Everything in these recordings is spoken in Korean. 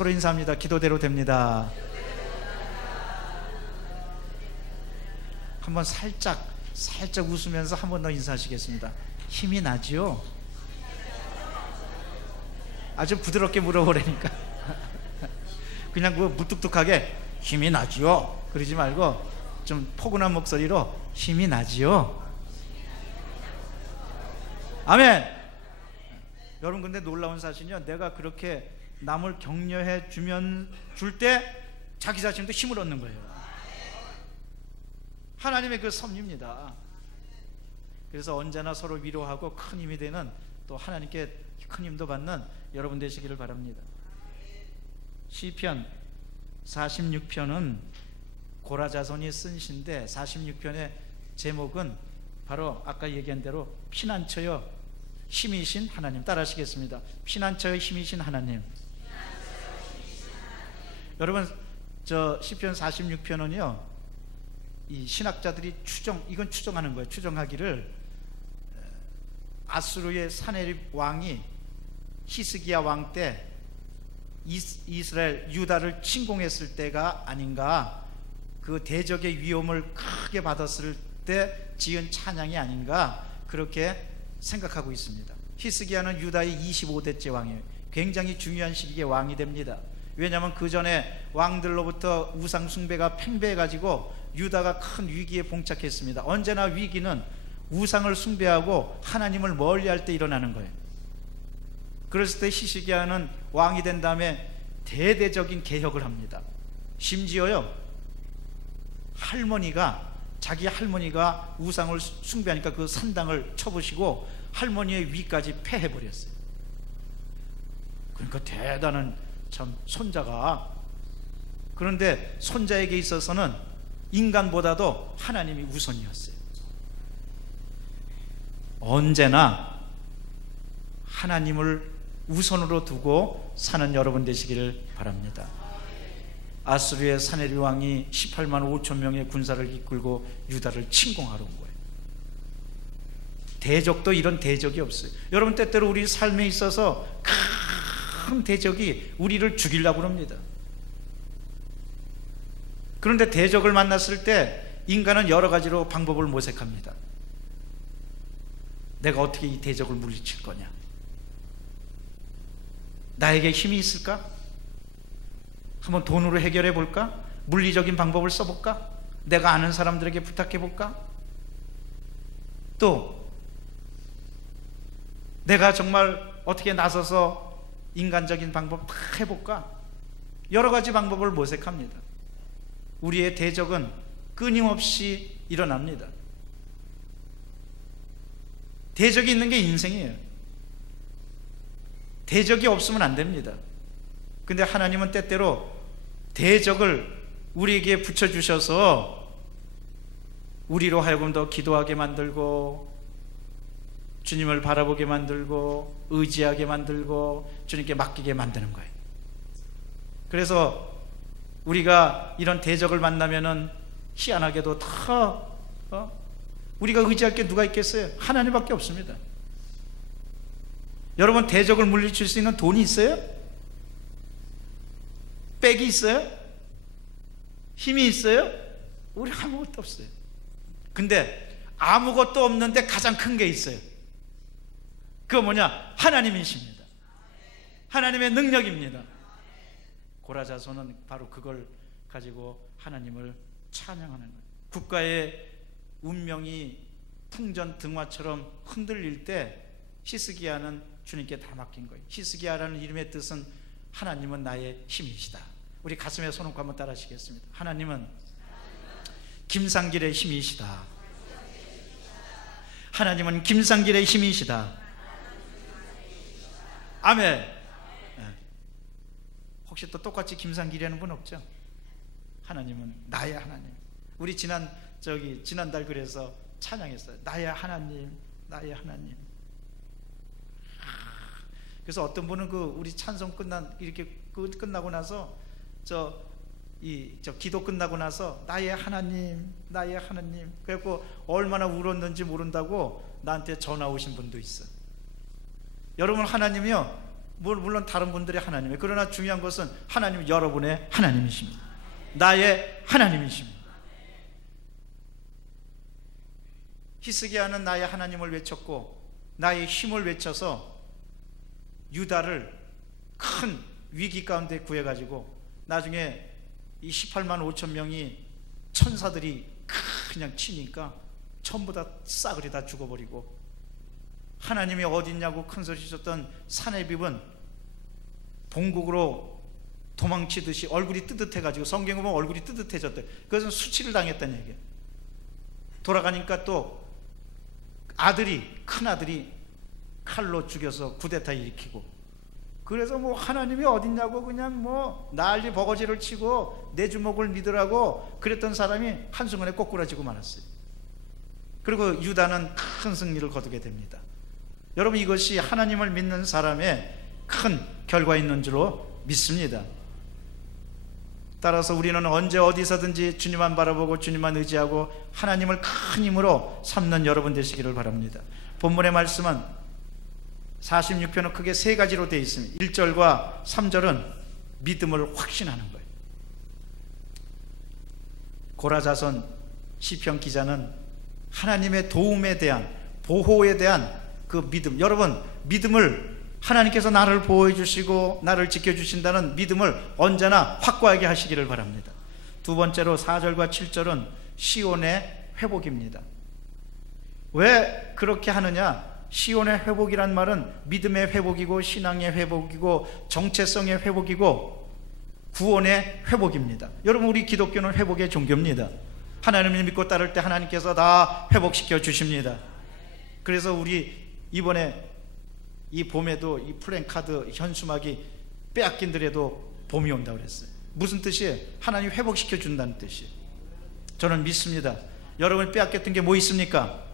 서로 인사합니다. 기도대로 됩니다. 한번 살짝 웃으면서 한 번 더 인사하시겠습니다. 힘이 나지요? 아주 부드럽게 물어보라니까. 그냥 그 무뚝뚝하게 힘이 나지요? 그러지 말고 좀 포근한 목소리로 힘이 나지요? 아멘. 여러분, 근데 놀라운 사실은요, 내가 그렇게 남을 격려해 줄 때 자기 자신도 힘을 얻는 거예요. 하나님의 그 섭리입니다. 그래서 언제나 서로 위로하고 큰 힘이 되는, 또 하나님께 큰 힘도 받는 여러분 되시기를 바랍니다. 시편 46편은 고라자손이 쓴 시인데, 46편의 제목은 바로 아까 얘기한 대로 피난처여 힘이신 하나님. 따라하시겠습니다. 피난처여 힘이신 하나님. 여러분, 저 시편 46편은요, 이 신학자들이 이건 추정하는 거예요. 추정하기를 아수르의 사네립 왕이 히스기야 왕 때 이스라엘 유다를 침공했을 때가 아닌가, 그 대적의 위험을 크게 받았을 때 지은 찬양이 아닌가, 그렇게 생각하고 있습니다. 히스기야는 유다의 25대째 왕이에요. 굉장히 중요한 시기에 왕이 됩니다. 왜냐하면 그 전에 왕들로부터 우상 숭배가 팽배해가지고 유다가 큰 위기에 봉착했습니다. 언제나 위기는 우상을 숭배하고 하나님을 멀리할 때 일어나는 거예요. 그랬을 때 히스기야는 왕이 된 다음에 대대적인 개혁을 합니다. 심지어요, 자기 할머니가 우상을 숭배하니까 그 산당을 쳐부시고 할머니의 위까지 패해버렸어요. 그러니까 대단한 참 손자가. 그런데 손자에게 있어서는 인간보다도 하나님이 우선이었어요. 언제나 하나님을 우선으로 두고 사는 여러분 되시기를 바랍니다. 아수르의 사네립 왕이 18만 5천 명의 군사를 이끌고 유다를 침공하러 온 거예요. 대적도 이런 대적이 없어요. 여러분, 때때로 우리 삶에 있어서 큰 대적이 우리를 죽이려고 합니다. 그런데 대적을 만났을 때 인간은 여러 가지로 방법을 모색합니다. 내가 어떻게 이 대적을 물리칠 거냐? 나에게 힘이 있을까? 한번 돈으로 해결해 볼까? 물리적인 방법을 써볼까? 내가 아는 사람들에게 부탁해 볼까? 또 내가 정말 어떻게 나서서 인간적인 방법 다 해볼까? 여러 가지 방법을 모색합니다. 우리의 대적은 끊임없이 일어납니다. 대적이 있는 게 인생이에요. 대적이 없으면 안 됩니다. 근데 하나님은 때때로 대적을 우리에게 붙여주셔서 우리로 하여금 더 기도하게 만들고, 주님을 바라보게 만들고, 의지하게 만들고, 주님께 맡기게 만드는 거예요. 그래서 우리가 이런 대적을 만나면은 희한하게도 다 우리가 의지할 게 누가 있겠어요? 하나님밖에 없습니다. 여러분, 대적을 물리칠 수 있는 돈이 있어요? 백이 있어요? 힘이 있어요? 우리 아무것도 없어요. 근데 아무것도 없는데 가장 큰 게 있어요. 그거 뭐냐? 하나님이십니다. 하나님의 능력입니다. 고라자손은 바로 그걸 가지고 하나님을 찬양하는 거예요. 국가의 운명이 풍전등화처럼 흔들릴 때 히스기야는 주님께 다 맡긴 거예요. 히스기야라는 이름의 뜻은 하나님은 나의 힘이시다. 우리 가슴에 손 얹고 한번 따라하시겠습니다. 하나님은 김상길의 힘이시다. 하나님은 김상길의 힘이시다. 아멘. 혹시 또 똑같이 김상길이라는 분 없죠? 하나님은 나의 하나님. 우리 지난달 그래서 찬양했어요. 나의 하나님, 나의 하나님. 그래서 어떤 분은 우리 찬송 끝나고 나서 기도 끝나고 나서 나의 하나님, 나의 하나님. 그래갖고 얼마나 울었는지 모른다고 나한테 전화 오신 분도 있어. 여러분, 하나님이요, 물론 다른 분들의 하나님이에요. 그러나 중요한 것은 하나님은 여러분의 하나님이십니다. 나의 하나님이십니다. 히스기야는 나의 하나님을 외쳤고 나의 힘을 외쳐서 유다를 큰 위기 가운데 구해가지고 나중에 이 18만 5천 명이 천사들이 그냥 치니까 전부 다 싸그리 다 죽어버리고, 하나님이 어딨냐고 큰소리 치셨던 사내빕은 본국으로 도망치듯이 얼굴이 뜨뜻해가지고, 성경에 보면 얼굴이 뜨뜻해졌대. 그것은 수치를 당했다는 얘기예요. 돌아가니까 또 큰 아들이 칼로 죽여서 쿠데타 일으키고, 그래서 뭐 하나님이 어딨냐고 그냥 뭐 난리 버거지를 치고 내 주먹을 믿으라고 그랬던 사람이 한순간에 꼬꾸라지고 말았어요. 그리고 유다는 큰 승리를 거두게 됩니다. 여러분, 이것이 하나님을 믿는 사람의 큰 결과 있는 줄로 믿습니다. 따라서 우리는 언제 어디서든지 주님만 바라보고 주님만 의지하고 하나님을 큰 힘으로 삼는 여러분 되시기를 바랍니다. 본문의 말씀은 46편은 크게 세 가지로 되어 있습니다. 1절과 3절은 믿음을 확신하는 거예요. 고라자손 시편 기자는 하나님의 도움에 대한, 보호에 대한 그 믿음, 여러분 믿음을, 하나님께서 나를 보호해 주시고 나를 지켜주신다는 믿음을 언제나 확고하게 하시기를 바랍니다. 두 번째로 4절과 7절은 시온의 회복입니다. 왜 그렇게 하느냐? 시온의 회복이란 말은 믿음의 회복이고 신앙의 회복이고 정체성의 회복이고 구원의 회복입니다. 여러분, 우리 기독교는 회복의 종교입니다. 하나님을 믿고 따를 때 하나님께서 다 회복시켜 주십니다. 그래서 우리 이번에 이 봄에도 이 플랜카드 현수막이 빼앗긴더라도 봄이 온다고 그랬어요. 무슨 뜻이에요? 하나님이 회복시켜 준다는 뜻이에요. 저는 믿습니다. 여러분이 빼앗겼던 게 뭐 있습니까?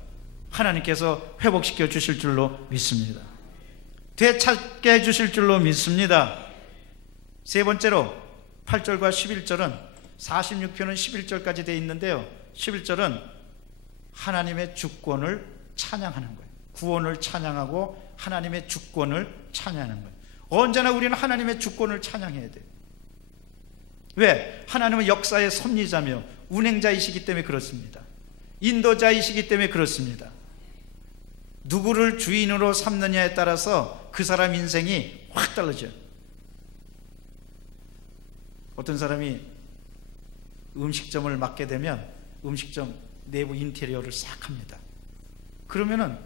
하나님께서 회복시켜 주실 줄로 믿습니다. 되찾게 해 주실 줄로 믿습니다. 세 번째로 8절과 11절은 46편은 11절까지 되어 있는데요, 11절은 하나님의 주권을 찬양하는 거예요. 구원을 찬양하고 하나님의 주권을 찬양하는 거예요. 언제나 우리는 하나님의 주권을 찬양해야 돼요. 왜? 하나님은 역사의 섭리자며 운행자이시기 때문에 그렇습니다. 인도자이시기 때문에 그렇습니다. 누구를 주인으로 삼느냐에 따라서 그 사람 인생이 확 달라져요. 어떤 사람이 음식점을 맡게 되면 음식점 내부 인테리어를 싹 합니다. 그러면은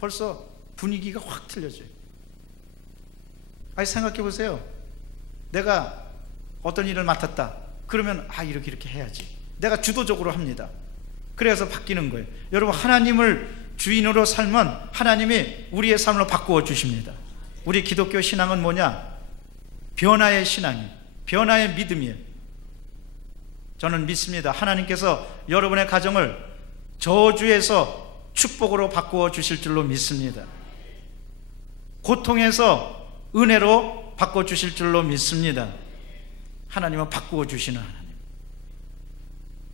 벌써 분위기가 확 틀려져요. 아니, 생각해 보세요. 내가 어떤 일을 맡았다. 그러면 이렇게 해야지. 내가 주도적으로 합니다. 그래서 바뀌는 거예요. 여러분, 하나님을 주인으로 살면 하나님이 우리의 삶을 바꾸어 주십니다. 우리 기독교 신앙은 뭐냐? 변화의 신앙이에요. 변화의 믿음이에요. 저는 믿습니다. 하나님께서 여러분의 가정을 저주에서 축복으로 바꾸어 주실 줄로 믿습니다. 고통에서 은혜로 바꿔 주실 줄로 믿습니다. 하나님은 바꾸어 주시는 하나님,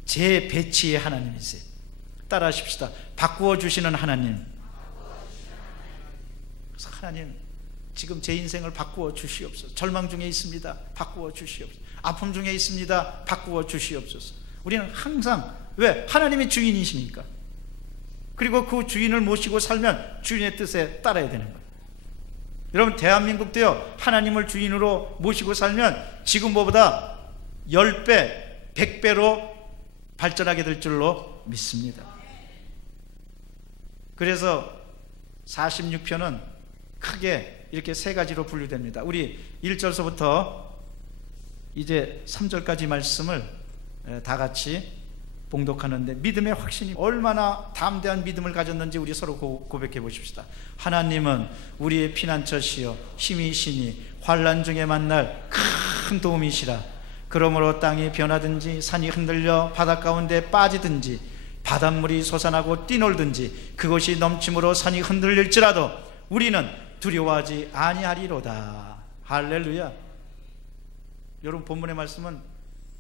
재배치의 하나님이세요. 따라하십시다. 바꾸어 주시는 하나님. 그래서 하나님, 지금 제 인생을 바꾸어 주시옵소서. 절망 중에 있습니다. 바꾸어 주시옵소서. 아픔 중에 있습니다. 바꾸어 주시옵소서. 우리는 항상, 왜? 하나님이 주인이시니까. 그리고 그 주인을 모시고 살면 주인의 뜻에 따라야 되는 거예요. 여러분, 대한민국도요, 하나님을 주인으로 모시고 살면 지금보다 10배, 100배로 발전하게 될 줄로 믿습니다. 그래서 46편은 크게 이렇게 세 가지로 분류됩니다. 우리 1절서부터 이제 3절까지 말씀을 다 같이 봉독하는데, 믿음의 확신이 얼마나 담대한 믿음을 가졌는지 우리 서로 고백해 보십시다. 하나님은 우리의 피난처시요 힘이시니 환난 중에 만날 큰 도움이시라. 그러므로 땅이 변하든지 산이 흔들려 바닷 가운데 빠지든지 바닷물이 솟아나고 뛰놀든지 그것이 넘침으로 산이 흔들릴지라도 우리는 두려워하지 아니하리로다. 할렐루야. 여러분, 본문의 말씀은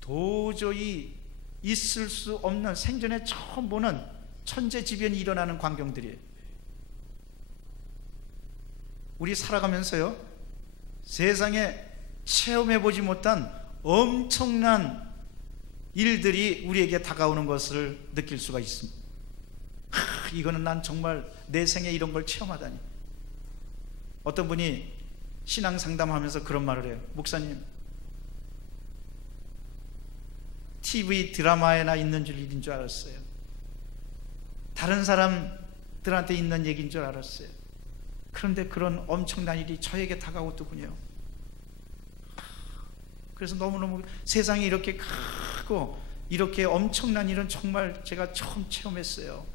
도저히 있을 수 없는, 생전에 처음 보는 천재지변이 일어나는 광경들이에요. 우리 살아가면서요, 세상에 체험해보지 못한 엄청난 일들이 우리에게 다가오는 것을 느낄 수가 있습니다. 이거는 난 정말 내 생에 이런 걸 체험하다니. 어떤 분이 신앙 상담하면서 그런 말을 해요. 목사님, TV 드라마에나 있는 일인 줄 알았어요. 다른 사람들한테 있는 얘기인 줄 알았어요. 그런데 그런 엄청난 일이 저에게 다가오더군요. 그래서 너무너무 세상이 이렇게 크고 이렇게 엄청난 일은 정말 제가 처음 체험했어요.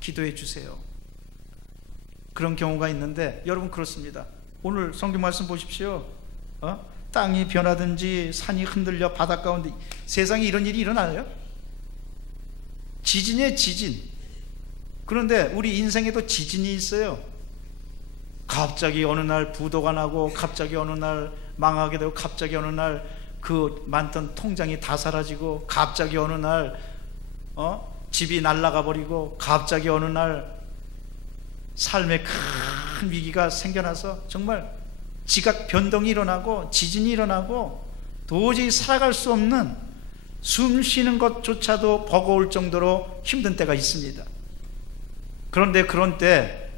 기도해 주세요. 그런 경우가 있는데, 여러분 그렇습니다. 오늘 성경 말씀 보십시오. 땅이 변하든지 산이 흔들려 바닷가 가운데, 세상에 이런 일이 일어나요? 지진이에요, 지진. 그런데 우리 인생에도 지진이 있어요. 갑자기 어느 날 부도가 나고, 갑자기 어느 날 망하게 되고, 갑자기 어느 날 그 많던 통장이 다 사라지고, 갑자기 어느 날 집이 날아가 버리고, 갑자기 어느 날 삶에 큰 위기가 생겨나서 정말 지각 변동이 일어나고 지진이 일어나고 도저히 살아갈 수 없는, 숨 쉬는 것조차도 버거울 정도로 힘든 때가 있습니다. 그런데 그런 때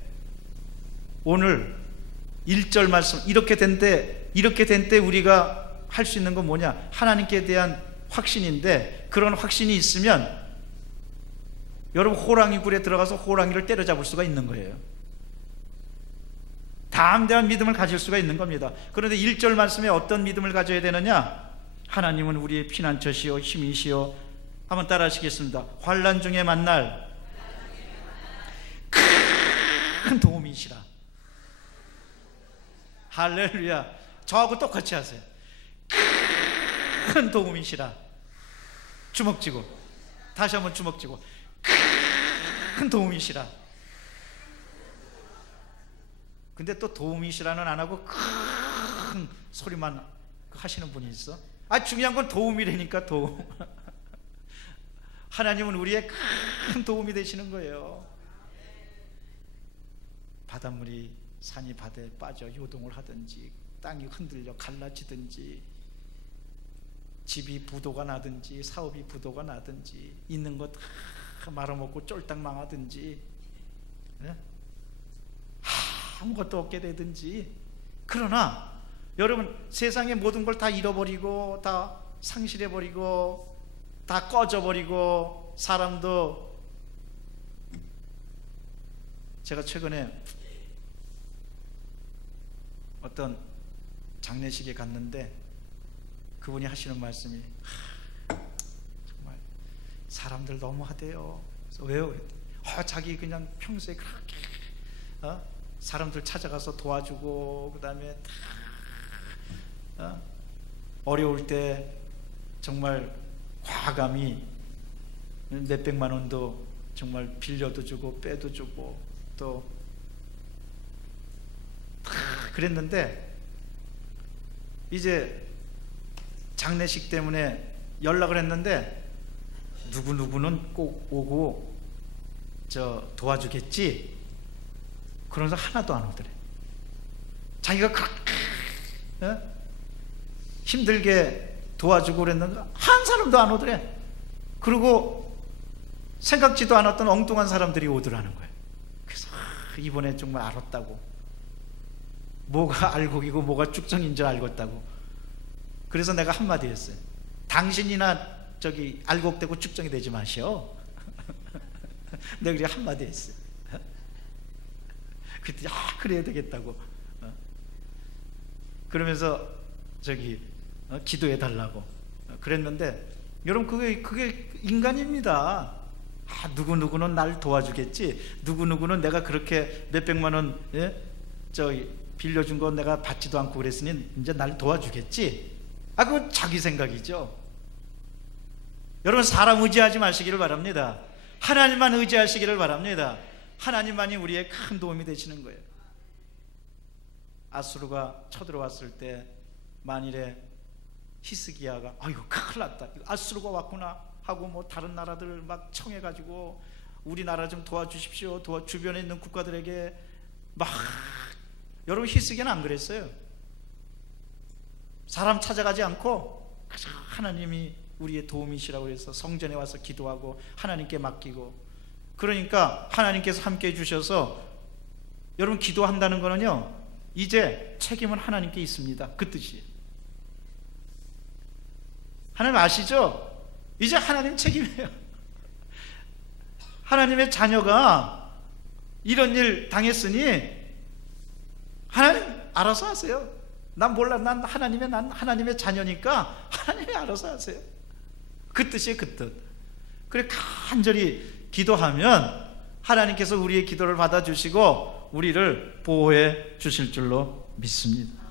오늘 1절 말씀, 이렇게 된 때 우리가 할 수 있는 건 뭐냐? 하나님께 대한 확신인데, 그런 확신이 있으면 여러분 호랑이 굴에 들어가서 호랑이를 때려잡을 수가 있는 거예요. 담대한 믿음을 가질 수가 있는 겁니다. 그런데 1절 말씀에 어떤 믿음을 가져야 되느냐? 하나님은 우리의 피난처시요 힘이시요. 한번 따라 하시겠습니다. 환난 중에 만날 큰 도움이시라. 할렐루야. 저하고 똑같이 하세요. 큰 도움이시라. 주먹 쥐고, 다시 한번 주먹 쥐고, 큰 도움이시라. 근데 또 도움이시라는 안 하고 큰 소리만 하시는 분이 있어. 중요한 건 도움이라니까. 도움. 하나님은 우리의 큰 도움이 되시는 거예요. 바닷물이 산이 바다에 빠져 요동을 하든지, 땅이 흔들려 갈라지든지, 집이 부도가 나든지, 사업이 부도가 나든지, 있는 것 다 말아먹고 쫄딱 망하든지, 아무것도 없게 되든지. 그러나 여러분, 세상의 모든 걸 다 잃어버리고, 다 상실해버리고, 다 꺼져버리고, 사람도, 제가 최근에 어떤 장례식에 갔는데 그분이 하시는 말씀이, 정말 사람들 너무하대요. 그래서 왜요? 그랬더니 자기 그냥 평소에 그렇게 사람들 찾아가서 도와주고, 그 다음에 어려울 때 정말 과감히 몇백만 원도 정말 빌려도 주고 빼도 주고 또 그랬는데, 이제 장례식 때문에 연락을 했는데 누구누구는 꼭 오고 도와주겠지, 그러면서 하나도 안 오더래. 자기가 그렇게 힘들게 도와주고 그랬는데 한 사람도 안 오더래. 그리고 생각지도 않았던 엉뚱한 사람들이 오더라는 거예요. 그래서 이번에 정말 알았다고, 뭐가 알곡이고 뭐가 쭉정인 줄 알겠다고. 그래서 내가 한마디 했어요. 당신이나 알곡되고 쭉정이 되지 마시오. 내가 그렇게 한마디 했어요. 그때 그래야 되겠다고. 그러면서 기도해 달라고 그랬는데, 여러분 그게 인간입니다. 누구누구는 날 도와주겠지, 누구누구는 내가 그렇게 몇백만 원 빌려준 거 내가 받지도 않고 그랬으니 이제 날 도와주겠지. 그건 자기 생각이죠. 여러분, 사람 의지하지 마시기를 바랍니다. 하나님만 의지하시기를 바랍니다. 하나님만이 우리의 큰 도움이 되시는 거예요. 아수르가 쳐들어왔을 때 만일에 히스기야가 큰일 났다, 아수르가 왔구나 하고 다른 나라들 막 청해가지고 우리나라 좀 도와주십시오, 주변에 있는 국가들에게 막. 여러분, 히스기야는 안 그랬어요. 사람 찾아가지 않고 하나님이 우리의 도움이시라고 해서 성전에 와서 기도하고 하나님께 맡기고, 그러니까 하나님께서 함께 해주셔서 여러분 기도한다는 거는요, 이제 책임은 하나님께 있습니다. 그 뜻이에요. 하나님 아시죠? 이제 하나님 책임이에요. 하나님의 자녀가 이런 일 당했으니 하나님 알아서 하세요. 난 몰라. 난 하나님의 자녀니까 하나님이 알아서 하세요. 그 뜻이에요. 그 뜻. 그래 간절히 기도하면 하나님께서 우리의 기도를 받아주시고 우리를 보호해 주실 줄로 믿습니다.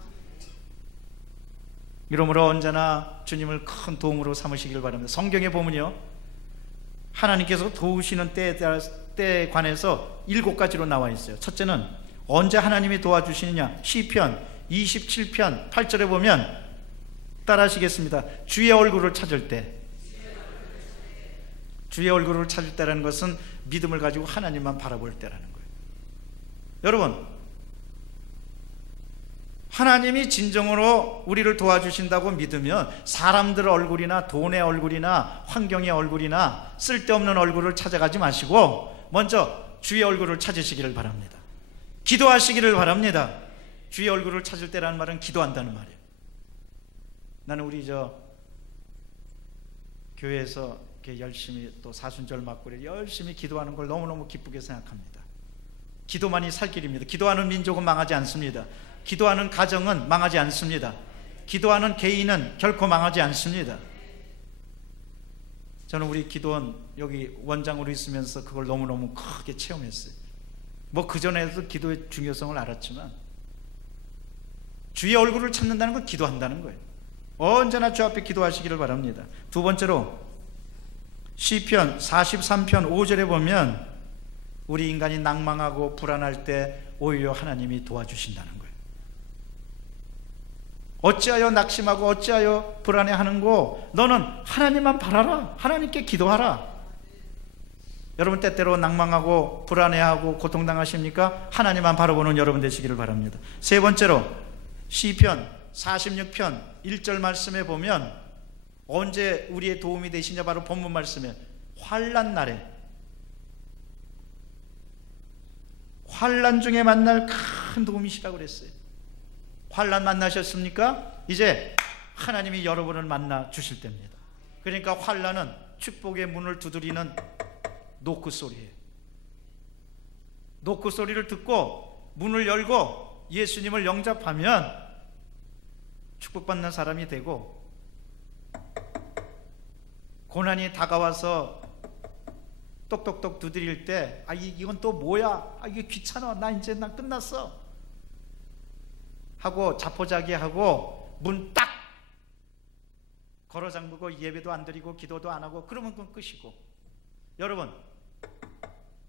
이러므로 언제나 주님을 큰 도움으로 삼으시길 바랍니다. 성경에 보면요, 하나님께서 도우시는 때에 관해서 7가지로 나와 있어요. 첫째는 언제 하나님이 도와주시느냐. 시편 27편 8절에 보면 따라 하시겠습니다. 주의 얼굴을 찾을 때. 주의 얼굴을 찾을 때라는 것은 믿음을 가지고 하나님만 바라볼 때라는 거예요. 여러분, 하나님이 진정으로 우리를 도와주신다고 믿으면 사람들 얼굴이나 돈의 얼굴이나 환경의 얼굴이나 쓸데없는 얼굴을 찾아가지 마시고 먼저 주의 얼굴을 찾으시기를 바랍니다. 기도하시기를 바랍니다. 주의 얼굴을 찾을 때라는 말은 기도한다는 말이에요. 나는 우리 교회에서 이렇게 열심히 또 사순절 맞고 열심히 기도하는 걸 너무너무 기쁘게 생각합니다. 기도만이 살 길입니다. 기도하는 민족은 망하지 않습니다. 기도하는 가정은 망하지 않습니다. 기도하는 개인은 결코 망하지 않습니다. 저는 우리 기도원 여기 원장으로 있으면서 그걸 너무너무 크게 체험했어요. 뭐 그전에도 기도의 중요성을 알았지만 주의 얼굴을 찾는다는 건 기도한다는 거예요. 언제나 주 앞에 기도하시기를 바랍니다. 두 번째로 시편 43편 5절에 보면 우리 인간이 낭망하고 불안할 때 오히려 하나님이 도와주신다는 거예요. 어찌하여 낙심하고 어찌하여 불안해하는고 너는 하나님만 바라라. 하나님께 기도하라. 여러분 때때로 낭망하고 불안해하고 고통당하십니까? 하나님만 바라보는 여러분 되시기를 바랍니다. 세 번째로 시편 46편 1절 말씀에 보면 언제 우리의 도움이 되시냐, 바로 본문 말씀에 환난 날에, 환난 중에 만날 큰 도움이시라고 그랬어요. 환난 만나셨습니까? 이제 하나님이 여러분을 만나 주실 때입니다. 그러니까 환난은 축복의 문을 두드리는 노크 소리예요. 노크 소리를 듣고 문을 열고 예수님을 영접하면 축복받는 사람이 되고, 고난이 다가와서 똑똑똑 두드릴 때 이건 또 뭐야? 이게 귀찮아. 나 끝났어 하고 자포자기하고 문 딱 걸어 잠그고 예배도 안 드리고 기도도 안 하고 그러면 그건 끝이고, 여러분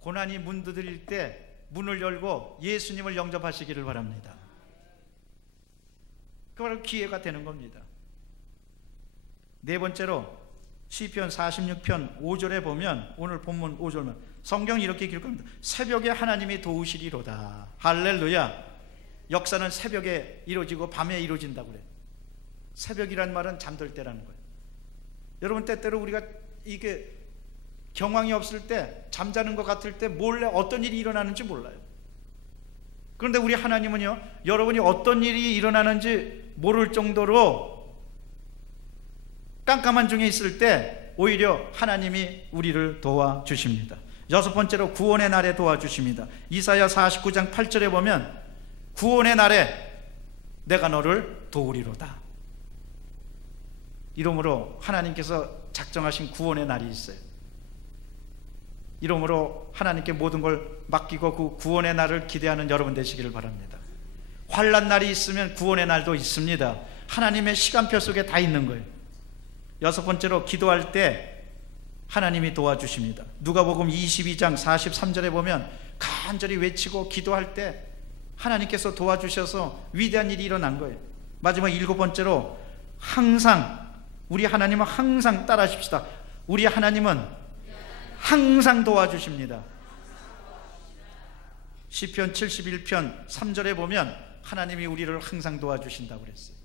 고난이 문 두드릴 때 문을 열고 예수님을 영접하시기를 바랍니다. 그 바로 기회가 되는 겁니다. 네 번째로 시편 46편 5절에 보면, 오늘 본문 5절만 성경이 이렇게 기록합니다. 새벽에 하나님이 도우시리로다. 할렐루야. 역사는 새벽에 이루어지고 밤에 이루어진다고 그래요. 새벽이란 말은 잠들 때라는 거예요. 여러분 때때로 우리가 이게 경황이 없을 때, 잠자는 것 같을 때 몰래 어떤 일이 일어나는지 몰라요. 그런데 우리 하나님은요, 여러분이 어떤 일이 일어나는지 모를 정도로 깜깜한 중에 있을 때 오히려 하나님이 우리를 도와주십니다. 여섯 번째로 구원의 날에 도와주십니다. 이사야 49장 8절에 보면 구원의 날에 내가 너를 도우리로다. 이러므로 하나님께서 작정하신 구원의 날이 있어요. 이러므로 하나님께 모든 걸 맡기고 그 구원의 날을 기대하는 여러분 되시기를 바랍니다. 환난 날이 있으면 구원의 날도 있습니다. 하나님의 시간표 속에 다 있는 거예요. 여섯 번째로 기도할 때 하나님이 도와주십니다. 누가복음 22장 43절에 보면 간절히 외치고 기도할 때 하나님께서 도와주셔서 위대한 일이 일어난 거예요. 마지막 일곱 번째로 항상, 우리 하나님은 항상 따라 하십시다. 우리 하나님은 항상 도와주십니다. 시편 71편 3절에 보면 하나님이 우리를 항상 도와주신다고 그랬어요.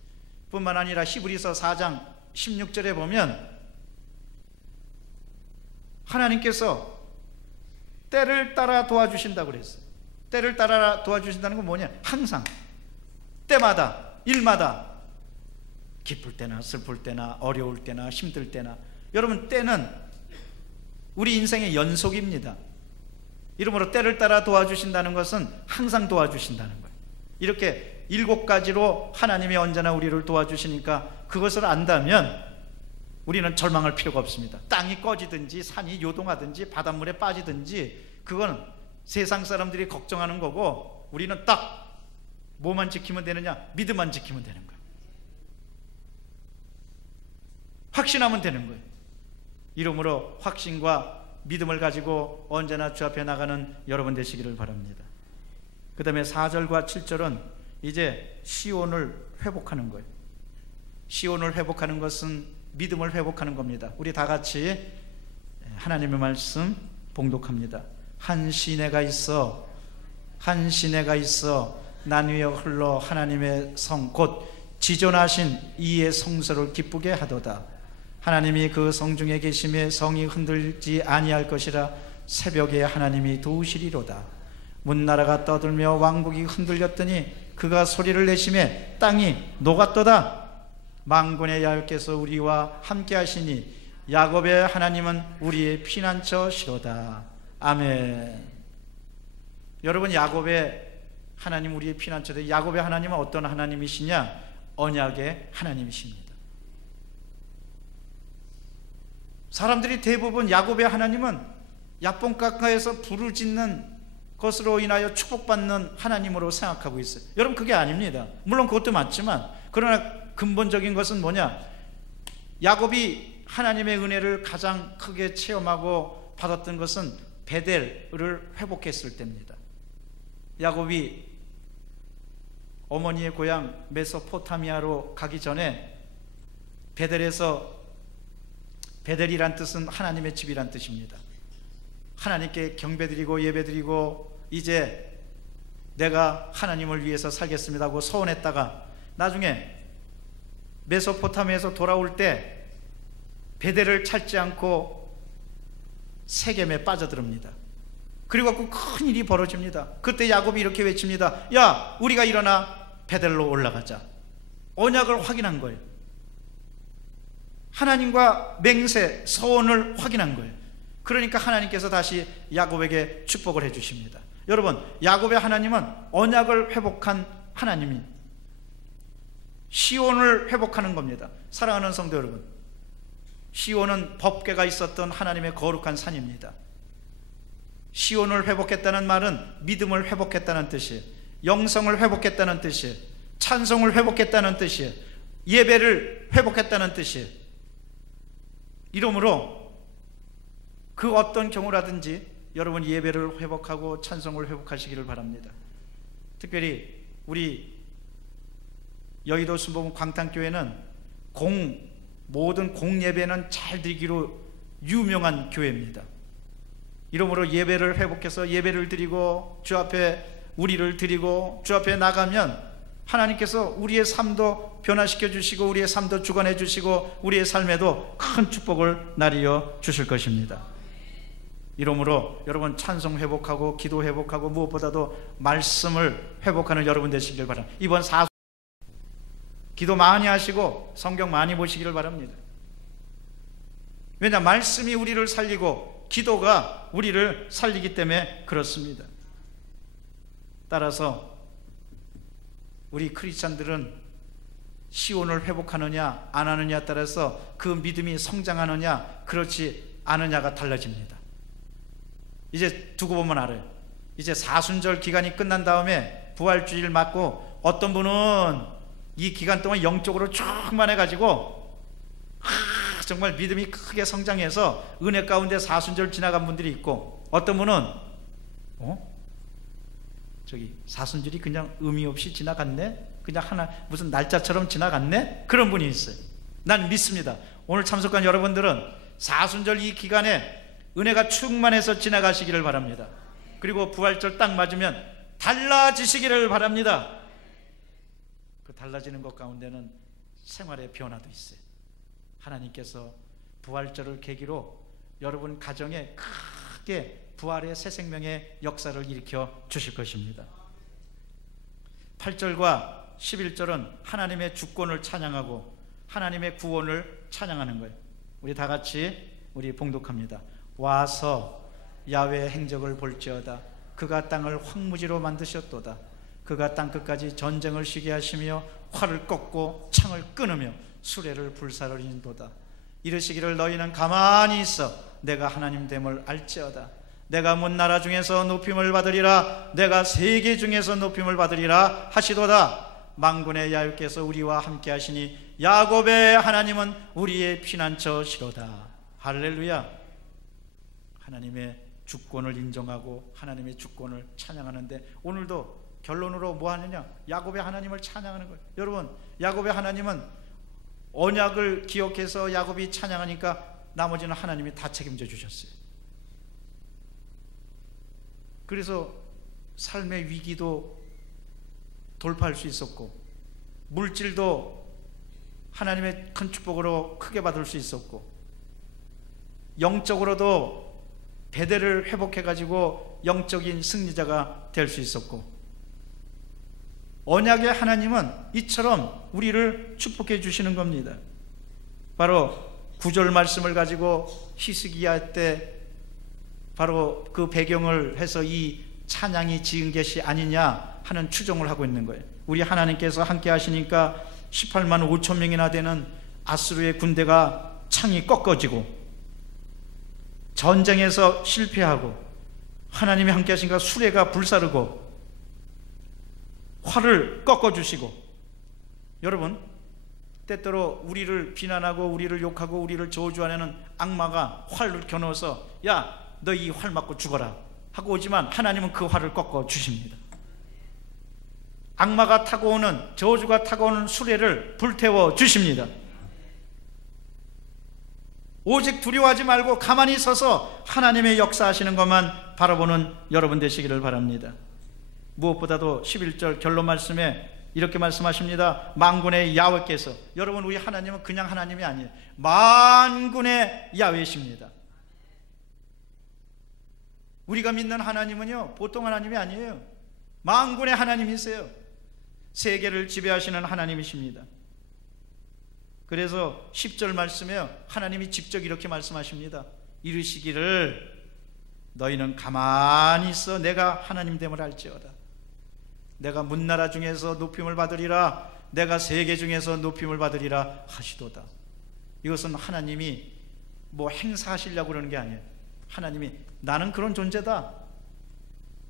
뿐만 아니라 히브리서 4장 16절에 보면 하나님께서 때를 따라 도와주신다고 그랬어요. 때를 따라 도와주신다는 건 뭐냐? 항상 때마다 일마다 기쁠 때나 슬플 때나 어려울 때나 힘들 때나. 여러분, 때는 우리 인생의 연속입니다. 이러므로 때를 따라 도와주신다는 것은 항상 도와주신다는 거예요. 이렇게 7가지로 하나님이 언제나 우리를 도와주시니까 그것을 안다면 우리는 절망할 필요가 없습니다. 땅이 꺼지든지 산이 요동하든지 바닷물에 빠지든지 그건 세상 사람들이 걱정하는 거고, 우리는 딱 뭐만 지키면 되느냐? 믿음만 지키면 되는 거예요. 확신하면 되는 거예요. 이러므로 확신과 믿음을 가지고 언제나 주 앞에 나가는 여러분 되시기를 바랍니다. 그 다음에 4절과 7절은 이제 시온을 회복하는 거예요. 시온을 회복하는 것은 믿음을 회복하는 겁니다. 우리 다 같이 하나님의 말씀 봉독합니다. 한 시내가 있어, 한 시내가 있어 난 위에 흘러 하나님의 성 곧 지존하신 이의 성소를 기쁘게 하도다. 하나님이 그 성 중에 계심에 성이 흔들지 아니할 것이라. 새벽에 하나님이 도우시리로다. 문나라가 떠들며 왕국이 흔들렸더니 그가 소리를 내심에 땅이 녹았도다. 만군의 야훼께서 우리와 함께 하시니 야곱의 하나님은 우리의 피난처시로다. 아멘. 여러분, 야곱의 하나님 우리의 피난처다. 야곱의 하나님은 어떤 하나님이시냐? 언약의 하나님이십니다. 사람들이 대부분 야곱의 하나님은 야뽕가까에서 부르짖는 것으로 인하여 축복받는 하나님으로 생각하고 있어요. 여러분, 그게 아닙니다. 물론 그것도 맞지만, 그러나 근본적인 것은 뭐냐? 야곱이 하나님의 은혜를 가장 크게 체험하고 받았던 것은 베델을 회복했을 때입니다. 야곱이 어머니의 고향 메소포타미아로 가기 전에 베델에서, 베델이란 뜻은 하나님의 집이란 뜻입니다. 하나님께 경배드리고 예배드리고 이제 내가 하나님을 위해서 살겠습니다 하고 소원했다가 나중에 메소포타미아에서 돌아올 때 베델을 찾지 않고 세겜에 빠져듭니다. 그리고 큰 일이 벌어집니다. 그때 야곱이 이렇게 외칩니다. 야, 우리가 일어나 베델로 올라가자. 언약을 확인한 거예요. 하나님과 맹세, 서원을 확인한 거예요. 그러니까 하나님께서 다시 야곱에게 축복을 해주십니다. 여러분, 야곱의 하나님은 언약을 회복한 하나님이 시온을 회복하는 겁니다. 사랑하는 성도 여러분, 시온은 법궤가 있었던 하나님의 거룩한 산입니다. 시온을 회복했다는 말은 믿음을 회복했다는 뜻이에요. 영성을 회복했다는 뜻이에요. 찬송을 회복했다는 뜻이에요. 예배를 회복했다는 뜻이에요. 이러므로 그 어떤 경우라든지 여러분 예배를 회복하고 찬송을 회복하시기를 바랍니다. 특별히 우리 여의도 순복음 광탄교회는 모든 공예배는 잘 드리기로 유명한 교회입니다. 이러므로 예배를 회복해서 예배를 드리고 주 앞에 우리를 드리고 주 앞에 나가면 하나님께서 우리의 삶도 변화시켜 주시고 우리의 삶도 주관해 주시고 우리의 삶에도 큰 축복을 나리어 주실 것입니다. 이러므로 여러분 찬송 회복하고 기도 회복하고 무엇보다도 말씀을 회복하는 여러분 되시길 바랍니다. 이번 기도 많이 하시고 성경 많이 보시기를 바랍니다. 왜냐, 말씀이 우리를 살리고 기도가 우리를 살리기 때문에 그렇습니다. 따라서 우리 크리스찬들은 시온을 회복하느냐 안 하느냐에 따라서 그 믿음이 성장하느냐 그렇지 않느냐가 달라집니다. 이제 두고 보면 알아요. 이제 사순절 기간이 끝난 다음에 부활주일 맞고 어떤 분은 이 기간 동안 영적으로 충만해가지고 정말 믿음이 크게 성장해서 은혜 가운데 사순절 지나간 분들이 있고, 어떤 분은 저기 사순절이 그냥 의미 없이 지나갔네, 그냥 하나 무슨 날짜처럼 지나갔네, 그런 분이 있어요. 난 믿습니다. 오늘 참석한 여러분들은 사순절 이 기간에 은혜가 충만해서 지나가시기를 바랍니다. 그리고 부활절 딱 맞으면 달라지시기를 바랍니다. 그 달라지는 것 가운데는 생활의 변화도 있어요. 하나님께서 부활절을 계기로 여러분 가정에 크게 부활의 새 생명의 역사를 일으켜 주실 것입니다. 8절과 11절은 하나님의 주권을 찬양하고 하나님의 구원을 찬양하는 거예요. 우리 다 같이 우리 봉독합니다. 와서 야훼의 행적을 볼지어다. 그가 땅을 황무지로 만드셨도다. 그가 땅끝까지 전쟁을 쉬게 하시며 활을 꺾고 창을 끊으며 수레를 불사르린도다. 이르시기를 너희는 가만히 있어 내가 하나님 됨을 알지어다. 내가 문 나라 중에서 높임을 받으리라. 내가 세계 중에서 높임을 받으리라 하시도다. 만군의 야훼께서 우리와 함께 하시니 야곱의 하나님은 우리의 피난처시로다. 할렐루야. 하나님의 주권을 인정하고 하나님의 주권을 찬양하는데 오늘도 결론으로 뭐 하느냐? 야곱의 하나님을 찬양하는 거예요. 여러분, 야곱의 하나님은 언약을 기억해서 야곱이 찬양하니까 나머지는 하나님이 다 책임져 주셨어요. 그래서 삶의 위기도 돌파할 수 있었고 물질도 하나님의 큰 축복으로 크게 받을 수 있었고 영적으로도 배대를 회복해 가지고 영적인 승리자가 될 수 있었고 언약의 하나님은 이처럼 우리를 축복해 주시는 겁니다. 바로 9절 말씀을 가지고 히스기야 때 바로 그 배경을 해서 이 찬양이 지은 것이 아니냐 하는 추정을 하고 있는 거예요. 우리 하나님께서 함께 하시니까 18만 5천 명이나 되는 아수르의 군대가 창이 꺾어지고 전쟁에서 실패하고 하나님이 함께 하시니까 수레가 불사르고 활을 꺾어주시고 여러분 때때로 우리를 비난하고 우리를 욕하고 우리를 저주하는 악마가 활을 겨누어서 야 너 이 활 맞고 죽어라 하고 오지만 하나님은 그 활을 꺾어 주십니다. 악마가 타고 오는 저주가 타고 오는 수레를 불태워 주십니다. 오직 두려워하지 말고 가만히 서서 하나님의 역사하시는 것만 바라보는 여러분 되시기를 바랍니다. 무엇보다도 11절 결론 말씀에 이렇게 말씀하십니다. 만군의 야훼께서, 여러분 우리 하나님은 그냥 하나님이 아니에요. 만군의 야훼십니다. 우리가 믿는 하나님은요 보통 하나님이 아니에요. 만군의 하나님이세요. 세계를 지배하시는 하나님이십니다. 그래서 10절 말씀에요 하나님이 직접 이렇게 말씀하십니다. 이르시기를 너희는 가만히 있어 내가 하나님 됨을 알지어다. 내가 문나라 중에서 높임을 받으리라. 내가 세계 중에서 높임을 받으리라 하시도다. 이것은 하나님이 뭐 행사하시려고 그러는 게 아니에요. 하나님이 나는 그런 존재다.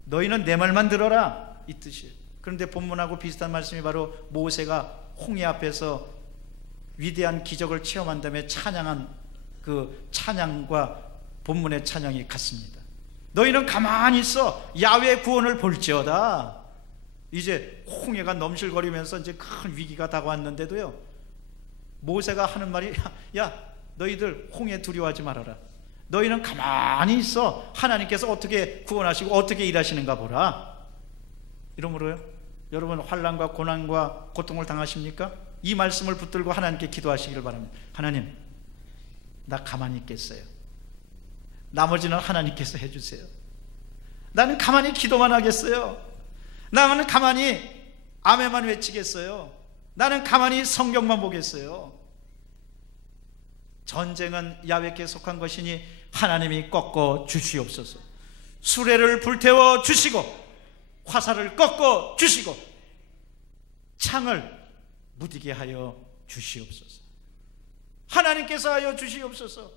너희는 내 말만 들어라 이 뜻이에요. 그런데 본문하고 비슷한 말씀이 바로 모세가 홍해 앞에서 위대한 기적을 체험한 다음에 찬양한 그 찬양과 본문의 찬양이 같습니다. 너희는 가만히 있어 야훼의 구원을 볼지어다. 이제 홍해가 넘실거리면서 이제 큰 위기가 다가왔는데도요 모세가 하는 말이 야 너희들 홍해 두려워하지 말아라. 너희는 가만히 있어 하나님께서 어떻게 구원하시고 어떻게 일하시는가 보라. 이러므로요 여러분 환난과 고난과 고통을 당하십니까? 이 말씀을 붙들고 하나님께 기도하시기를 바랍니다. 하나님 나 가만히 있겠어요. 나머지는 하나님께서 해주세요. 나는 가만히 기도만 하겠어요. 나는 가만히 아멘만 외치겠어요. 나는 가만히 성경만 보겠어요. 전쟁은 야훼께 속한 것이니 하나님이 꺾어 주시옵소서. 수레를 불태워 주시고 화살을 꺾어 주시고 창을 무디게 하여 주시옵소서. 하나님께서 하여 주시옵소서.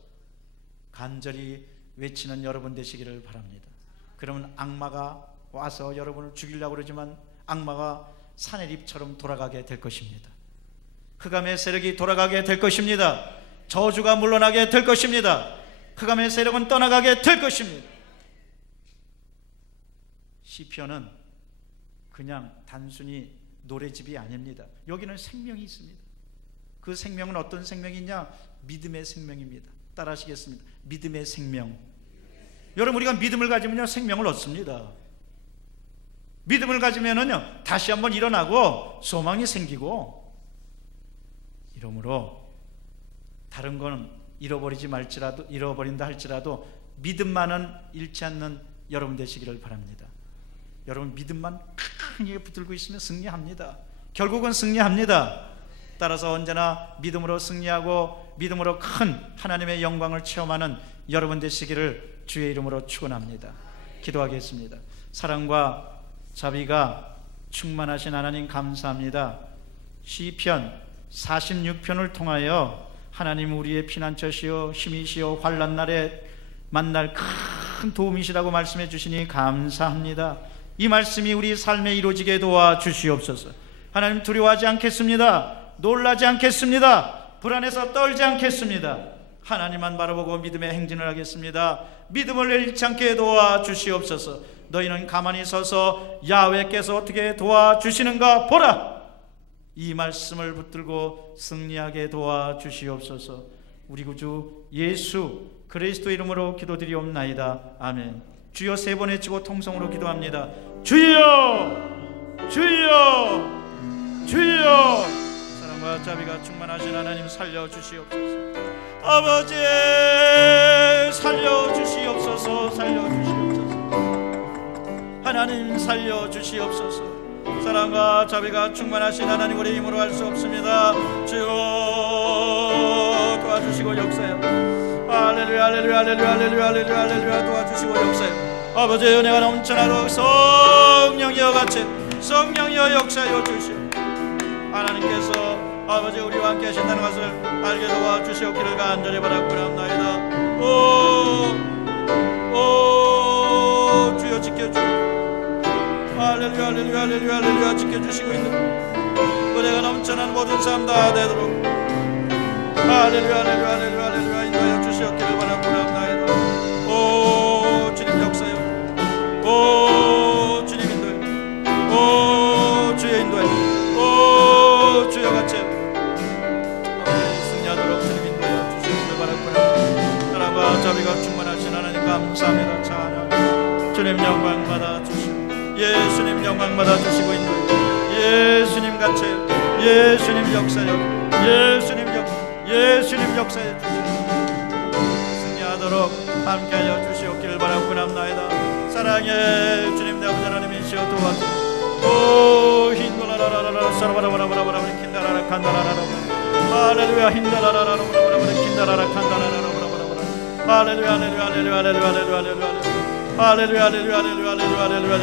간절히 외치는 여러분 되시기를 바랍니다. 그러면 악마가 와서 여러분을 죽이려고 그러지만 악마가 사내립처럼 돌아가게 될 것입니다. 흑암의 세력이 돌아가게 될 것입니다. 저주가 물러나게 될 것입니다. 흑암의 세력은 떠나가게 될 것입니다. 시편은 그냥 단순히 노래집이 아닙니다. 여기는 생명이 있습니다. 그 생명은 어떤 생명이냐? 믿음의 생명입니다. 따라 하시겠습니다. 믿음의 생명. 여러분 우리가 믿음을 가지면요 생명을 얻습니다. 믿음을 가지면은요 다시 한번 일어나고 소망이 생기고 이러므로 다른 건 잃어버린다 할지라도 믿음만은 잃지 않는 여러분 되시기를 바랍니다. 여러분 믿음만 강하게 붙들고 있으면 승리합니다. 결국은 승리합니다. 따라서 언제나 믿음으로 승리하고 믿음으로 큰 하나님의 영광을 체험하는 여러분 되시기를 주의 이름으로 축원합니다. 기도하겠습니다. 사랑과 자비가 충만하신 하나님 감사합니다. 시편 46편을 통하여 하나님 우리의 피난처시요 힘이시요 환난 날에 만날 큰 도움이시라고 말씀해 주시니 감사합니다. 이 말씀이 우리 삶에 이루어지게 도와주시옵소서. 하나님 두려워하지 않겠습니다. 놀라지 않겠습니다. 불안해서 떨지 않겠습니다. 하나님만 바라보고 믿음의 행진을 하겠습니다. 믿음을 잃지 않게 도와주시옵소서. 너희는 가만히 서서 야훼께서 어떻게 도와주시는가 보라. 이 말씀을 붙들고 승리하게 도와주시옵소서. 우리 구주 예수 그리스도 이름으로 기도드리옵나이다. 아멘. 주여 세 번 외치고 통성으로 기도합니다. 주여 주여 주여. 사랑과 자비가 충만하신 하나님 살려주시옵소서. 아버지 살려주시옵소서. 살려주시옵소서. 하나님 살려주시옵소서. 사랑과 자비가 충만하신 하나님 우리 힘으로 할 수 없습니다. 주여 도와주시고 역사여. 할렐루야 할렐루야 할렐루야 할렐루야 할렐루야 할렐루야. 도와주시고 역사여. 아버지의 은혜가 넘쳐나도록 성령이여 같이 성령이여 역사여 주시오. 하나님께서 아버지 우리와 함께 하신다는 것을 알게 도와주시옵기를 간절히 바라옵나이다. 오 주여 지켜주시오. 할렐루야 할렐루야 할렐루야 할렐루야. 지켜주시고 있는 은혜가 넘쳐난 모든 삶 다 되도록 할렐루야 할렐루야 할렐루야 할렐루야 인도하여 주시옵기를 바라옵나이다. 오 주님 역사여. 오 주님 인도해. 오 주여 인도해. 오 주여 같이 승리하도록 주님 인도하여 주시옵기를 바라옵나이다. 사랑과 자비가 충만하신 하나님 감사합니다. 찬양. 주님 영광 받아 주시오. 예수님 영광 받아 주시고 있는 예수님 같이 예수님 역사여. 예수님 역사여 주시고 승리하도록 함께하여 주시옵기를 바라옵나이다. 사랑의 주님 내 아버지 하나님이시여 도와주시오. 오 힌도라라라라 사라바라바라바라바라 킨다라라 칸다라라라. 할렐루야 힌다라라라라 킨다라라 칸다라라라라라라. 할렐루야 할렐루야 할렐루야 할렐루야 할렐루야 할렐루야 할렐루야 할렐루야 할렐루야 할렐루야 할렐루야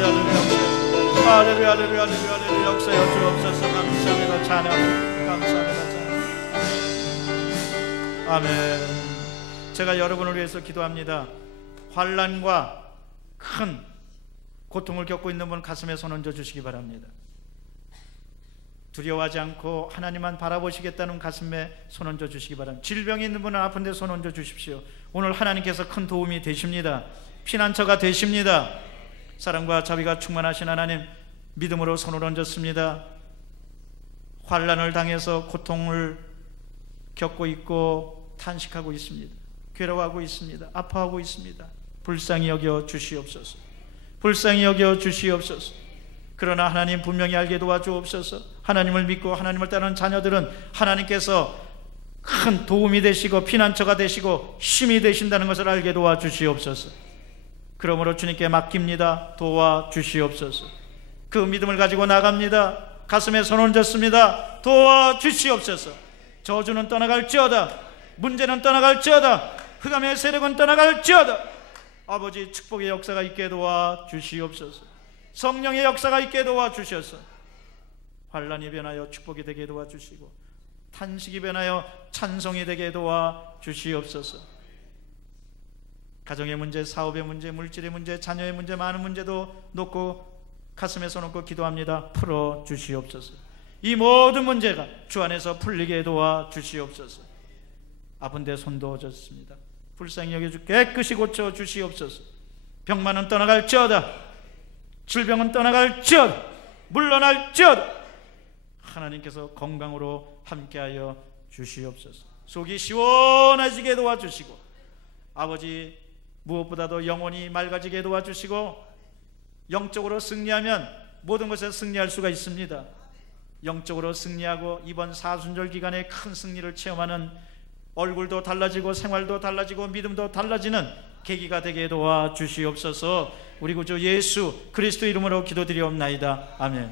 할렐루야 할렐루야 할렐루야 역사여 주옵소서. 감사합니다. 찬양 감사합니다. 아멘. 제가 여러분을 위해서 기도합니다. 환난과 큰 고통을 겪고 있는 분 가슴에 손 얹어 주시기 바랍니다. 두려워하지 않고 하나님만 바라보시겠다는 가슴에 손 얹어 주시기 바랍니다. 질병이 있는 분은 아픈데 손 얹어 주십시오. 오늘 하나님께서 큰 도움이 되십니다. 피난처가 되십니다. 사랑과 자비가 충만하신 하나님 믿음으로 손을 얹었습니다. 환난을 당해서 고통을 겪고 있고 탄식하고 있습니다. 괴로워하고 있습니다. 아파하고 있습니다. 불쌍히 여겨 주시옵소서. 불쌍히 여겨 주시옵소서. 그러나 하나님 분명히 알게 도와주옵소서. 하나님을 믿고 하나님을 따르는 자녀들은 하나님께서 큰 도움이 되시고 피난처가 되시고 힘이 되신다는 것을 알게 도와주시옵소서. 그러므로 주님께 맡깁니다. 도와주시옵소서. 그 믿음을 가지고 나갑니다. 가슴에 손 얹었습니다. 도와주시옵소서. 저주는 떠나갈지어다. 문제는 떠나갈지어다. 흑암의 세력은 떠나갈지어다. 아버지 축복의 역사가 있게 도와주시옵소서. 성령의 역사가 있게 도와주셔서 환난이 변하여 축복이 되게 도와주시고 탄식이 변하여 찬송이 되게 도와주시옵소서. 가정의 문제, 사업의 문제, 물질의 문제, 자녀의 문제, 많은 문제도 놓고 가슴에 손놓고 기도합니다. 풀어주시옵소서. 이 모든 문제가 주 안에서 풀리게 도와주시옵소서. 아픈데 손도 얹었습니다. 불쌍히 여겨주 깨끗이 고쳐주시옵소서. 병만은 떠나갈지어다. 질병은 떠나갈지어다. 물러날지어다. 하나님께서 건강으로 함께하여 주시옵소서. 속이 시원해지게 도와주시고 아버지 무엇보다도 영혼이 맑아지게 도와주시고 영적으로 승리하면 모든 것에 승리할 수가 있습니다. 영적으로 승리하고 이번 사순절 기간에 큰 승리를 체험하는, 얼굴도 달라지고 생활도 달라지고 믿음도 달라지는 계기가 되게 도와주시옵소서. 우리 구주 예수 그리스도 이름으로 기도드리옵나이다. 아멘.